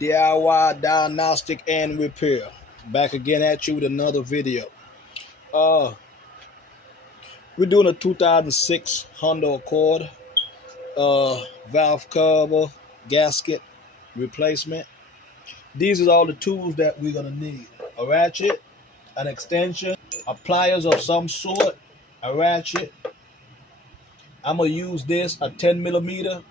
DIY diagnostic and repair. Back again at you with another video. Uh, we're doing a 2006 Honda Accord valve cover gasket replacement. These are all the tools that we're gonna need: a ratchet, an extension, a pliers of some sort, a ratchet. I'm gonna use this, a 10 millimeter,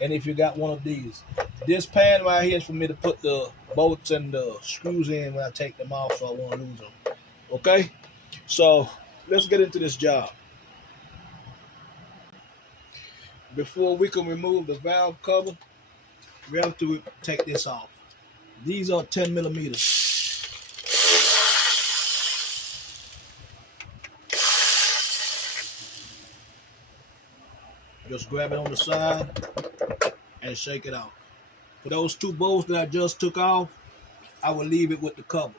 and if you got one of these, this pan right here is for me to put the bolts and the screws in when I take them off, so I won't lose them. Okay, so let's get into this job. Before we can remove the valve cover, we have to take this off. These are 10 millimeters. Just grab it on the side and shake it out. For those two bolts that I just took off, I will leave it with the cover.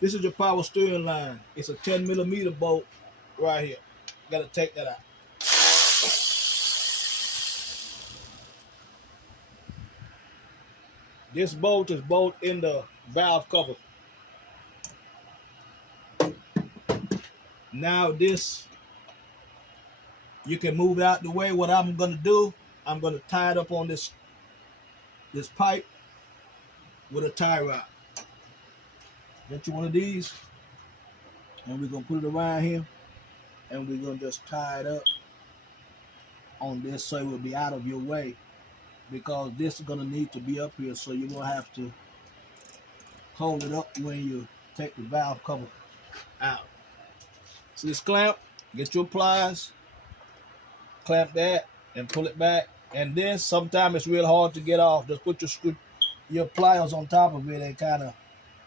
This is your power steering line. It's a 10 millimeter bolt right here. Got to take that out. This bolt is bolt in the valve cover. Now this, you can move it out the way. What I'm gonna do, I'm gonna tie it up on this pipe with a tie rod. Get you one of these, and we're gonna put it around here, and we're gonna just tie it up on this so it will be out of your way, because this is gonna need to be up here, so you won't have to hold it up when you take the valve cover out. So this clamp, get your pliers, clamp that and pull it back. And this, sometimes it's real hard to get off. Just put your pliers on top of it and kind of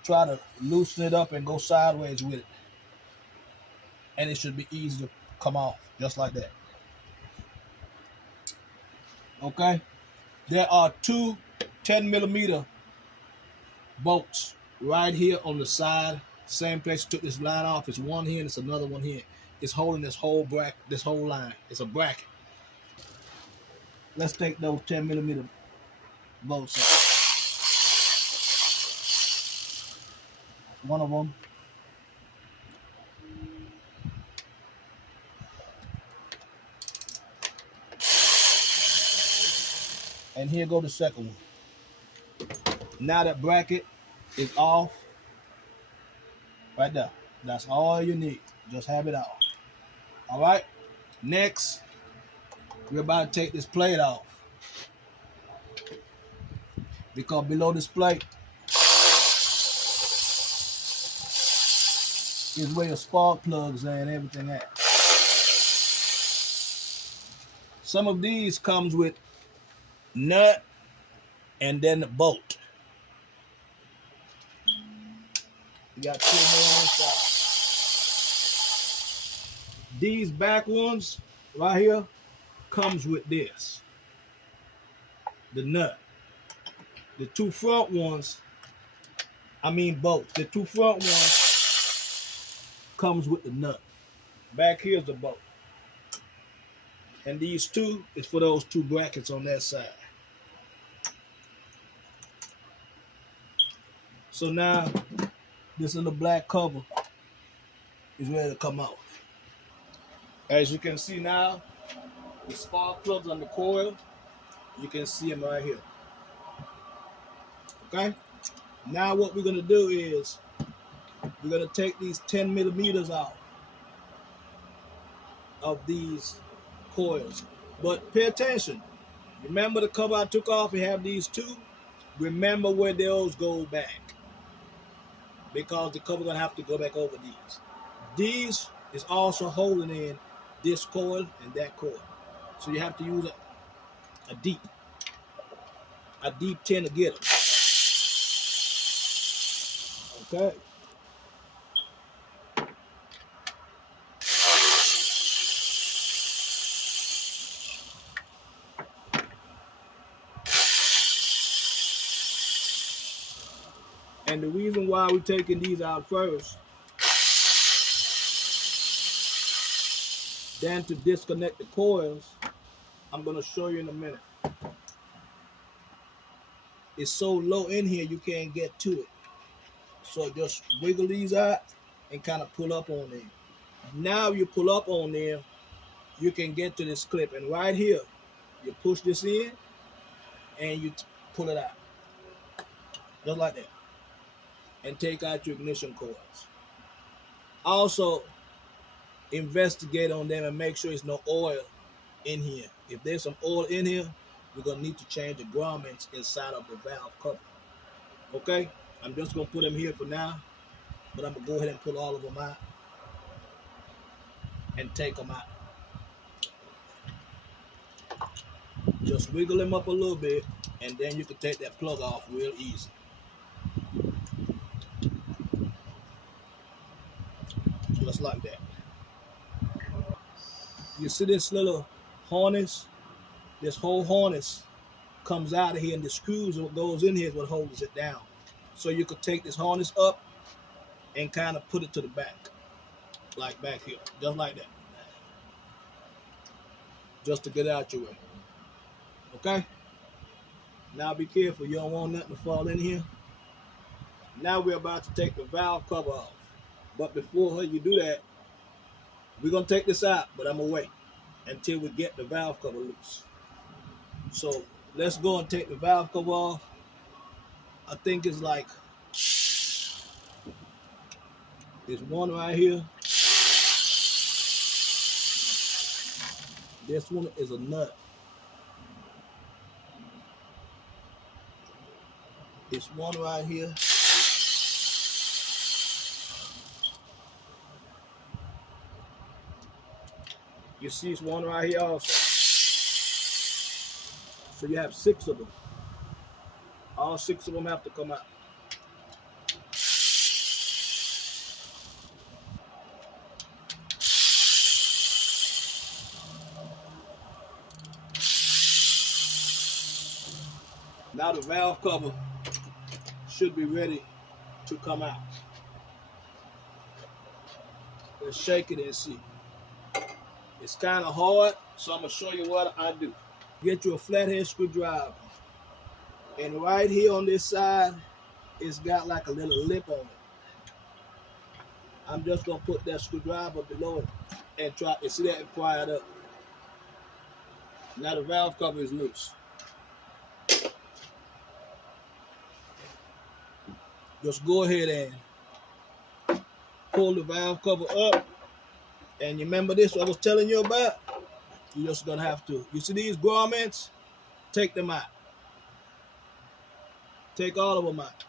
try to loosen it up and go sideways with it. And it should be easy to come off, just like that. Okay? There are two 10 millimeter bolts right here on the side. Same place you took this line off. It's one here and it's another one here. It's holding this whole bracket, this whole line. It's a bracket. Let's take those 10 millimeter bolts out. One of them. And here go the second one. Now that bracket is off. Right there. That's all you need. Just have it off. All right. Next, we're about to take this plate off, because below this plate is where your spark plugs and everything at. Some of these comes with nut and then the bolt. You got two more inside. These back ones right here comes with this, the nut. The two front ones, bolts. The two front ones comes with the nut. Back here's the bolt. And these two is for those two brackets on that side. So now this little black cover is ready to come out. As you can see now, the spark plugs on the coil, you can see them right here. Okay? Now what we're gonna do is we're gonna take these 10 millimeters out of these coils. But pay attention. Remember the cover I took off, we have these two. Remember where those go back, because the cover gonna have to go back over these. These is also holding in this coil and that coil. So you have to use a deep 10 to get them. Okay. And the reason why we're taking these out first, then to disconnect the coils, I'm going to show you in a minute. it's so low in here you can't get to it. So just wiggle these out and kind of pull up on them. Now you pull up on them, you can get to this clip. And right here, you push this in and you pull it out. Just like that. And take out your ignition cords. Also, investigate on them and make sure there's no oil in here. If there's some oil in here, we're going to need to change the grommets inside of the valve cover. Okay? I'm just going to put them here for now, but I'm going to go ahead and pull all of them out and take them out. Just wiggle them up a little bit, and then you can take that plug off real easy. Just like that. You see this little harness? This whole harness comes out of here, and the screws that goes in here is what holds it down. So you could take this harness up and kind of put it to the back, like back here, just like that, just to get out your way. Okay? Now be careful, you don't want nothing to fall in here. Now we're about to take the valve cover off. But before you do that, we're going to take this out, but I'm going to wait until we get the valve cover loose. So let's go and take the valve cover off. I think it's like, there's one right here. This one is a nut. This one right here. You see this one right here also. So you have 6 of them. All 6 of them have to come out. Now the valve cover should be ready to come out. Let's shake it and see. It's kind of hard, so I'm going to show you what I do. Get you a flathead screwdriver. And right here on this side, it's got like a little lip on it. I'm just going to put that screwdriver below it and try to see that and pry it up. Now the valve cover is loose. Just go ahead and pull the valve cover up. And you remember this, what I was telling you about? You're just going to have to, you see these grommets? Take them out. Take all of them out.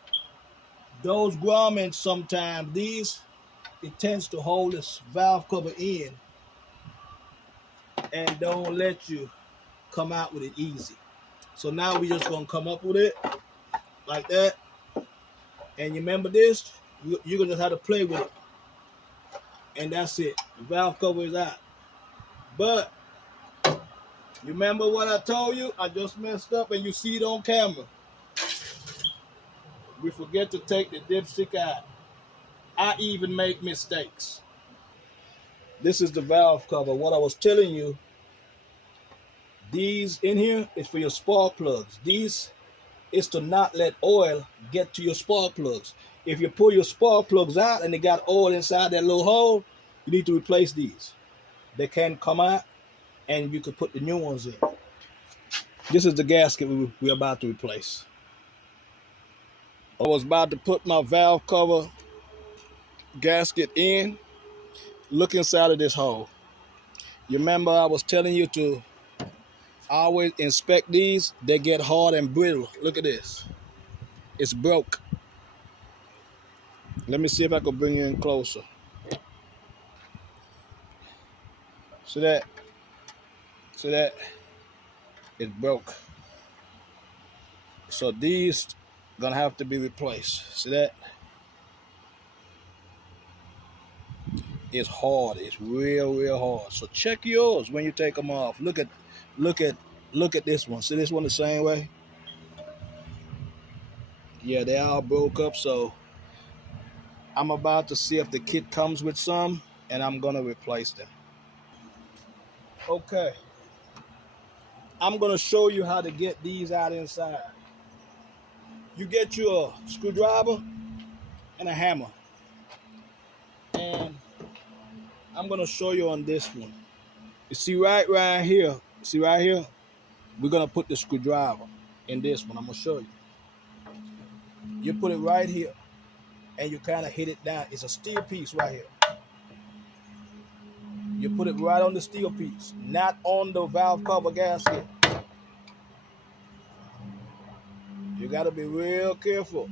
Those grommets sometimes, it tends to hold this valve cover in and don't let you come out with it easy. So now we're just going to come up with it like that. And you remember this? You're going to just have to play with it. And that's it. The valve cover is out. But you remember what I told you? I just messed up and you see it on camera. We forget to take the dipstick out. I even make mistakes. This is the valve cover. What I was telling you, these in here is for your spark plugs. These is to not let oil get to your spark plugs. If you pull your spark plugs out and they got oil inside that little hole, you need to replace these. They can come out and you can put the new ones in. This is the gasket we're about to replace. I was about to put my valve cover gasket in. Look inside of this hole. You remember I was telling you to always inspect these. They get hard and brittle. Look at this. It's broke. Let me see if I can bring you in closer. See that? See that? It's broke. So these gonna have to be replaced. See that? It's hard. It's real hard. So check yours when you take them off. Look at this one. See this one the same way? Yeah, they all broke up. So I'm about to see if the kit comes with some, and I'm gonna replace them. Okay. I'm gonna show you how to get these out inside. you get you a screwdriver and a hammer. And I'm gonna show you on this one. You see right here, see right here, we're gonna put the screwdriver in this one. I'm gonna show you. You put it right here and you kind of hit it down. It's a steel piece right here. You put it right on the steel piece, not on the valve cover gasket. You gotta be real careful.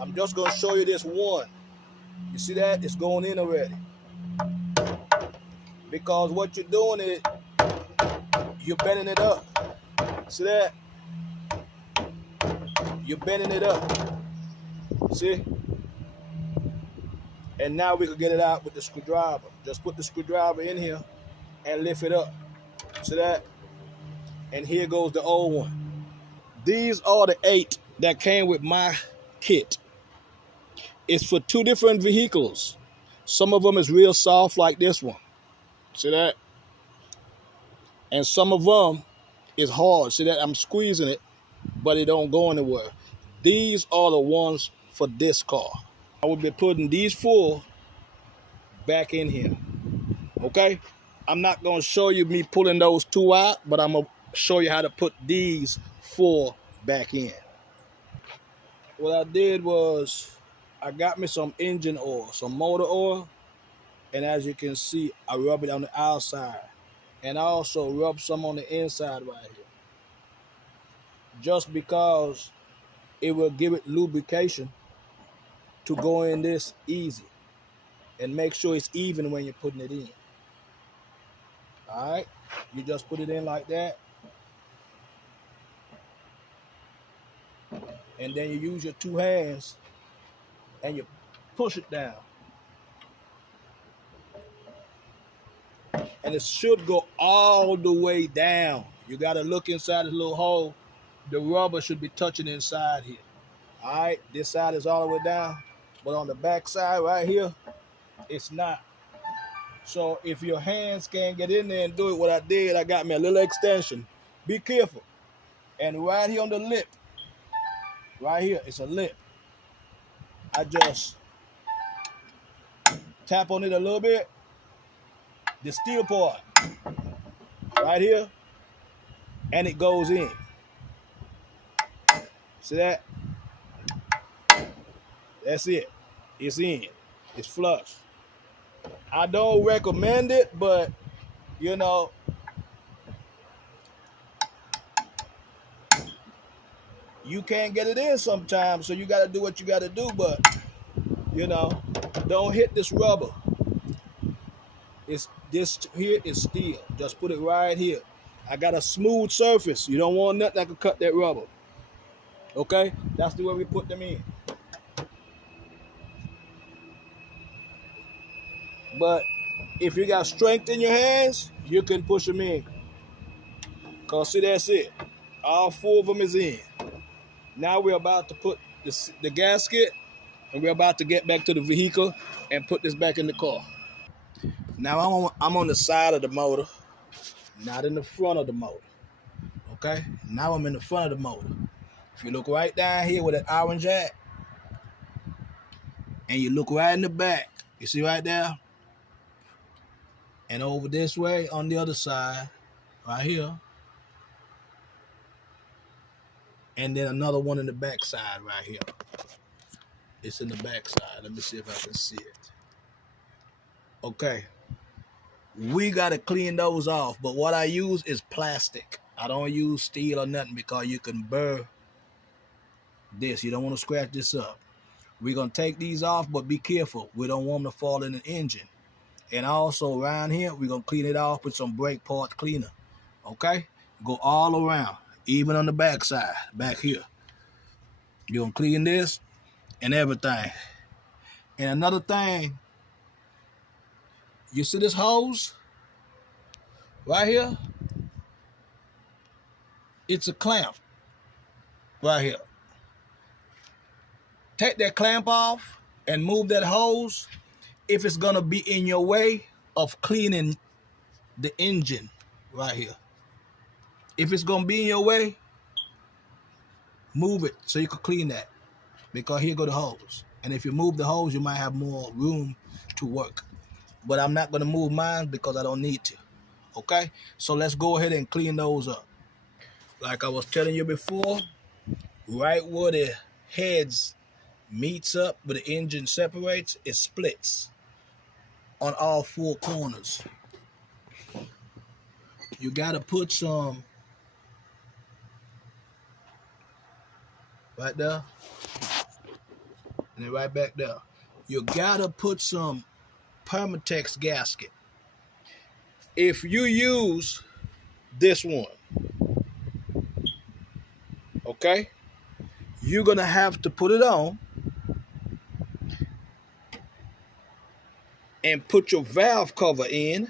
I'm just gonna show you this one. You see that? It's going in already. Because what you're doing is you're bending it up. See that? You're bending it up. See? And now we can get it out with the screwdriver. Just put the screwdriver in here and lift it up. See that? And here goes the old one. These are the 8 that came with my kit. It's for 2 different vehicles. Some of them is real soft like this one. See that? And some of them is hard. See that? I'm squeezing it, but it don't go anywhere. These are the ones for this car. I will be putting these 4 back in here. Okay? I'm not going to show you me pulling those 2 out, but I'm going to show you how to put these 4 back in. What I did was I got me some engine oil, some motor oil, and as you can see, I rub it on the outside. And I also rub some on the inside right here. Just because it will give it lubrication to go in this easy. And make sure it's even when you're putting it in. Alright? You just put it in like that. And then you use your 2 hands and you push it down. And it should go all the way down. You got to look inside this little hole. The rubber should be touching inside here. All right, this side is all the way down. But on the back side right here, it's not. So if your hands can't get in there and do it, what I did, I got me a little extension. Be careful. And right here on the lip, right here, it's a lip. I just tap on it a little bit. The steel part, right here, and it goes in. See that? That's it. It's in. It's flush. I don't recommend it, but, you know, you can't get it in sometimes, so you got to do what you got to do, but, you know, don't hit this rubber. This here is steel. Just put it right here. I got a smooth surface. You don't want nothing that can cut that rubber. Okay? That's the way we put them in. But if you got strength in your hands, you can push them in. Because see, that's it. All 4 of them is in. Now we're about to put the gasket, and we're about to get back to the vehicle and put this back in the car. Now I'm on the side of the motor, not in the front of the motor. Okay? Now I'm in the front of the motor. If you look right down here with that orange at, and you look right in the back, you see right there? And over this way on the other side, right here. And then another one in the back side right here. It's in the back side. Let me see if I can see it. Okay. We got to clean those off. But what I use is plastic. I don't use steel or nothing because you can burr this. You don't want to scratch this up. We're going to take these off, but be careful. We don't want them to fall in the engine. And also around here, we're going to clean it off with some brake part cleaner. Okay? Go all around. Even on the back side, back here. You're going to clean this and everything. And another thing, you see this hose right here? It's a clamp right here. Take that clamp off and move that hose. if it's gonna be in your way of cleaning the engine right here. If it's gonna be in your way, move it so you can clean that, because here go the hose. And if you move the hose, you might have more room to work. But I'm not gonna move mine because I don't need to. Okay, so let's go ahead and clean those up. Like I was telling you before, right where the heads meets up, where the engine separates, it splits on all four corners. You gotta put some right there, and then right back there. You gotta put some Permatex gasket. If you use this one, okay, you're gonna have to put it on and put your valve cover in,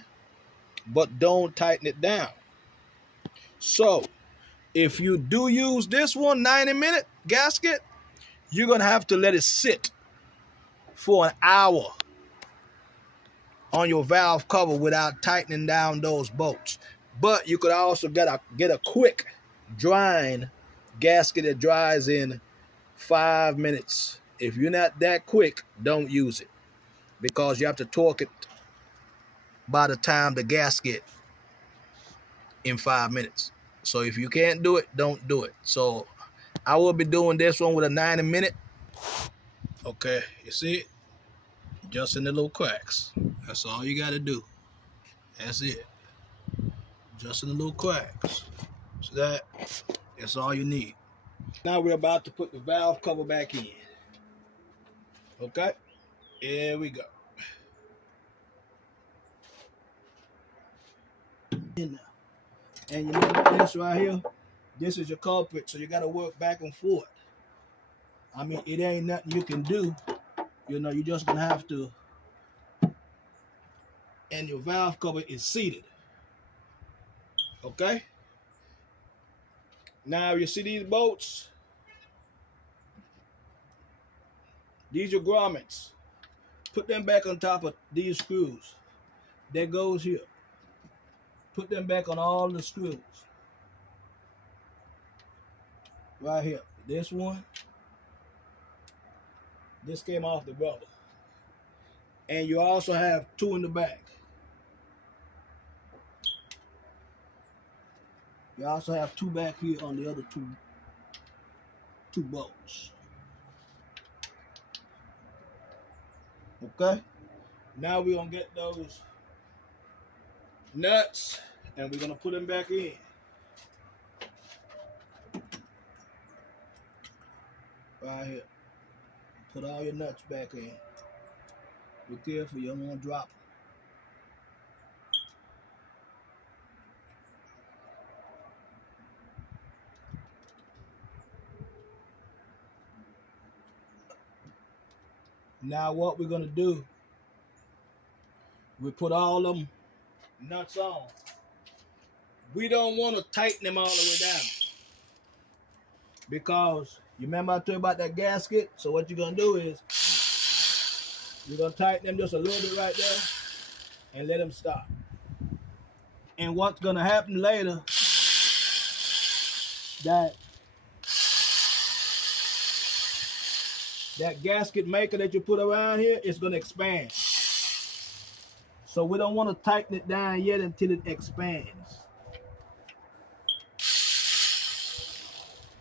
but don't tighten it down. So if you do use this one 90-minute gasket, you're gonna have to let it sit for an hour on your valve cover without tightening down those bolts. But you could also get a quick drying gasket that dries in 5 minutes. If you're not that quick, don't use it, because you have to torque it by the time the gasket in 5 minutes. So if you can't do it, don't do it. So I will be doing this one with a 90-minute. Okay, you see it? Just in the little cracks. That's all you got to do. That's it. Just in the little cracks. So that's all you need. Now we're about to put the valve cover back in. Okay? Here we go. And you know this right here? This is your culprit, so you got to work back and forth. I mean, it ain't nothing you can do. You know, you're just going to have to. And your valve cover is seated. Okay? Now, you see these bolts? These are grommets. Put them back on top of these screws. That goes here. Put them back on all the screws. Right here. This one. This came off the rubber. And you also have two in the back. You also have two back here on the other two bolts. Okay? Now we're going to get those nuts and we're going to put them back in. Right here. Put all your nuts back in. Be careful, you don't want to drop them. Now what we're going to do, we put all them nuts on. We don't want to tighten them all the way down, because you remember I told you about that gasket? So what you're going to do is you're going to tighten them just a little bit right there and let them stop. And what's going to happen later, that gasket maker that you put around here is going to expand. So we don't want to tighten it down yet until it expands.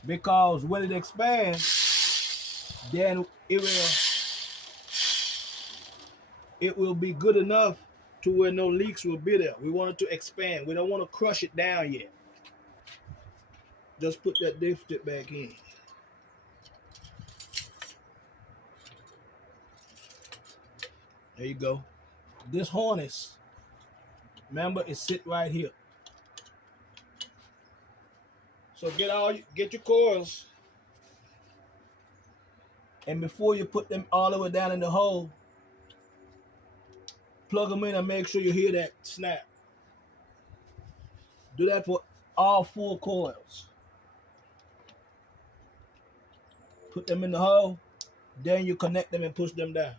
Because when it expands, then it will be good enough to where no leaks will be there. We want it to expand. We don't want to crush it down yet. Just put that dipstick back in. There you go. This harness, remember, it sit right here. So get your coils, and before you put them all the way down in the hole, plug them in and make sure you hear that snap. Do that for all 4 coils. Put them in the hole, then you connect them and push them down.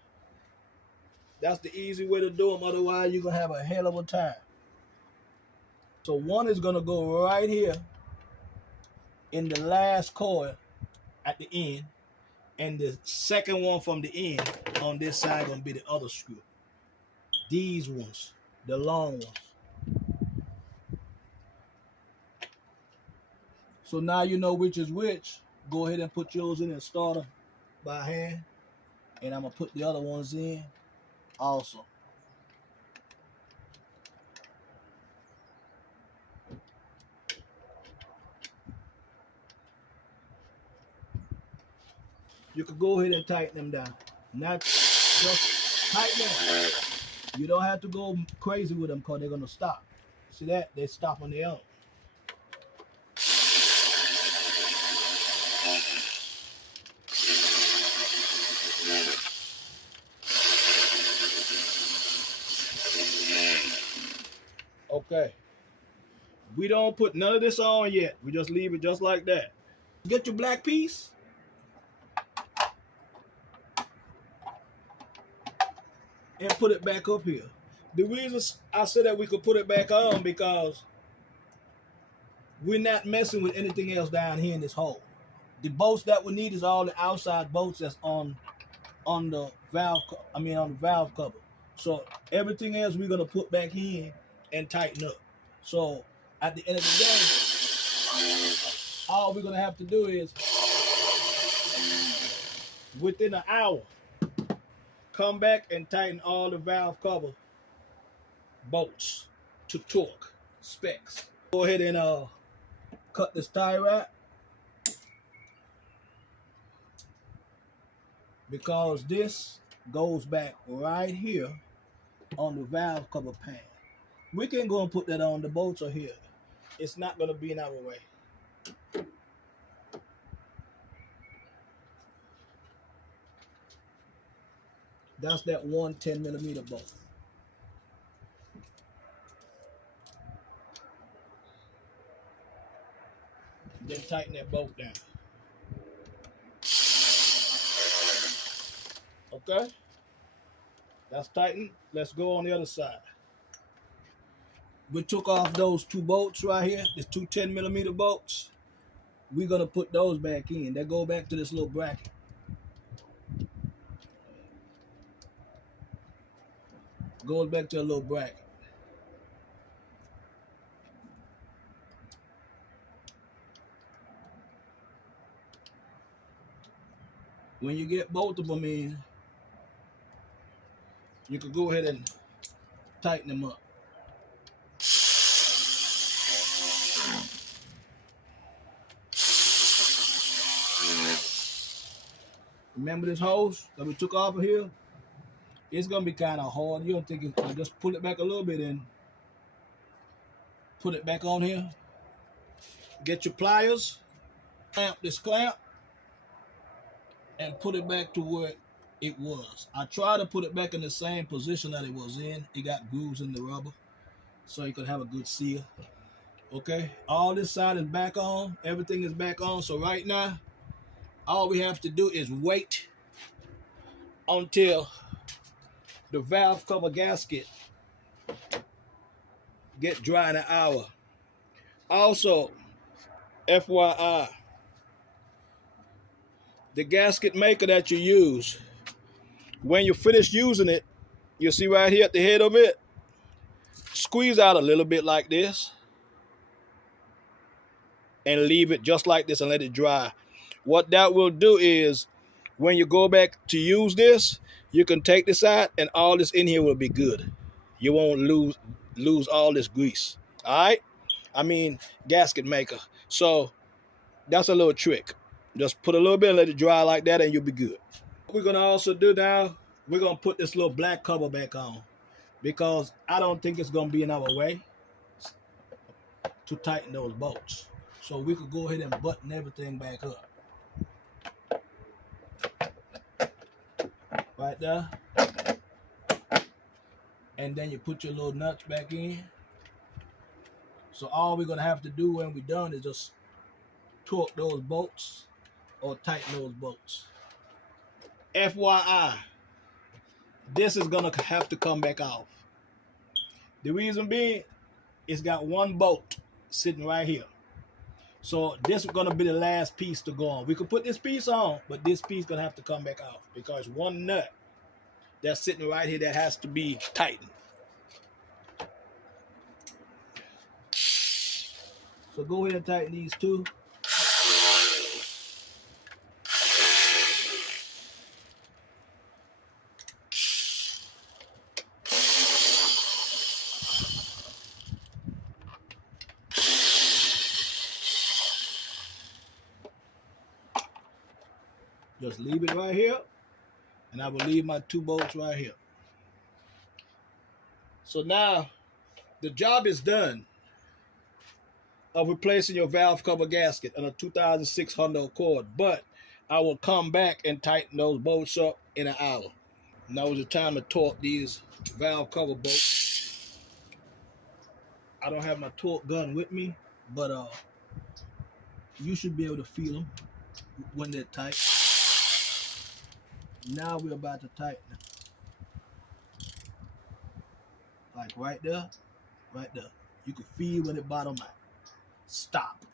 That's the easy way to do them. Otherwise, you're going to have a hell of a time. So one is going to go right here in the last coil at the end. And the second one from the end on this side going to be the other screw. These ones, the long ones. So now you know which is which. Go ahead and put yours in and start them by hand. And I'm going to put the other ones in also. You can go ahead and tighten them down. Not just tighten them. You don't have to go crazy with them because they're going to stop. See that? They stop on their own. Okay. We don't put none of this on yet. We just leave it just like that. Get your black piece. And put it back up here. The reason I said that we could put it back on because we're not messing with anything else down here in this hole. The bolts that we need is all the outside bolts that's on the valve. On the valve cover. So everything else we're gonna put back in and tighten up. So at the end of the day, all we're gonna have to do is within an hour, come back and tighten all the valve cover bolts to torque specs. Go ahead and cut this tie wrap because this goes back right here on the valve cover pan. We can go and put that on. The bolts are here. It's not going to be in our way. That's that 110mm bolt. Then tighten that bolt down. Okay? That's tightened. Let's go on the other side. We took off those two bolts right here, the two 10mm bolts. We're going to put those back in. They go back to this little bracket. Goes back to a little bracket. When you get both of them in, you can go ahead and tighten them up. Remember this hose that we took off of here? It's going to be kind of hard. You don't think it, just pull it back a little bit and put it back on here. Get your pliers, clamp this clamp, and put it back to where it was. I try to put it back in the same position that it was in. It got grooves in the rubber, so you could have a good seal. Okay, all this side is back on. Everything is back on. So right now, all we have to do is wait until the valve cover gasket get dry in an hour. Also, FYI, the gasket maker that you use, when you finish using it, you see right here at the head of it, squeeze out a little bit like this and leave it just like this and let it dry. What that will do is when you go back to use this, you can take this out and all this in here will be good. You won't lose all this grease. All right? I mean, gasket maker. So that's a little trick. Just put a little bit and let it dry like that and you'll be good. What we're going to also do now, we're going to put this little black cover back on because I don't think it's going to be in our way to tighten those bolts. So we could go ahead and button everything back up. Right there. And then you put your little nuts back in. So all we're going to have to do when we're done is just torque those bolts or tighten those bolts. FYI, this is gonna have to come back off. The reason being, it's got one bolt sitting right here. So this is gonna be the last piece to go on. We could put this piece on, but this piece gonna have to come back off because one nut that's sitting right here that has to be tightened. So go ahead and tighten these two. Just leave it right here, and I will leave my two bolts right here. So now the job is done of replacing your valve cover gasket on a 2006 Honda Accord, but I will come back and tighten those bolts up in an hour. Now is the time to torque these valve cover bolts. I don't have my torque gun with me, but you should be able to feel them when they're tight. Now we're about to tighten it. Like right there, right there. You can feel when it bottom out. Stop.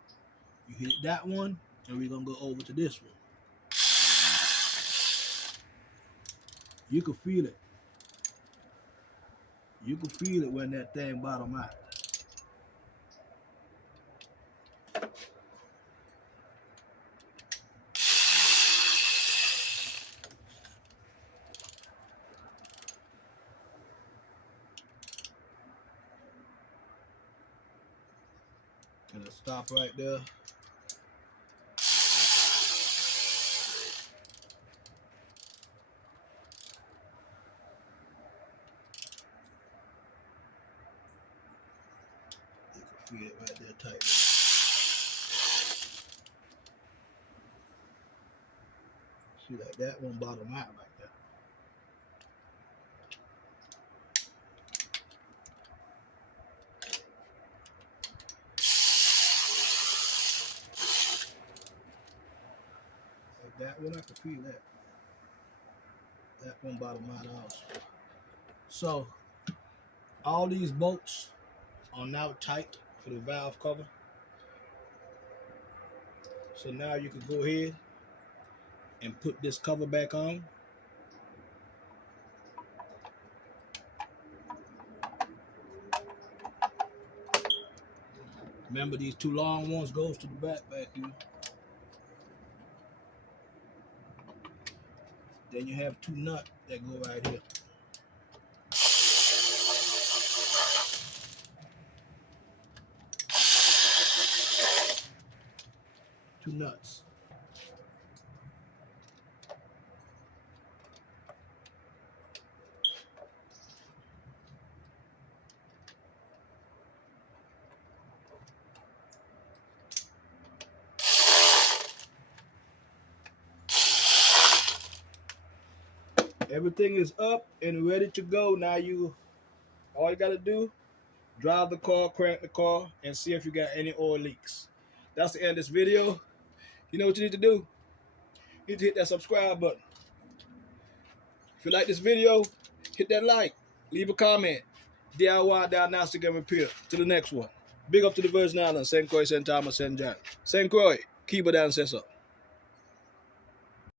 You hit that one, and we're gonna go over to this one. You can feel it. You can feel it when that thing bottom out. And it'll stop right there. You can feel it right there tight. See, like that one bottom out like that. Like that one, I can feel that. That one bottom out also. So, all these bolts are now tight for the valve cover. So now you can go ahead and put this cover back on. Remember, these two long ones goes to the back here. Then you have two nuts that go right here. Two nuts. Everything is up and ready to go. Now all you gotta do, drive the car, crank the car, and see if you got any oil leaks. That's the end of this video. You know what you need to do? You need to hit that subscribe button. If you like this video, hit that like, leave a comment. DIY Diagnostic and Repair. To the next one. Big up to the Virgin Islands, St. Croix, St. Thomas, St. John. St. Croix, keep it down, says so.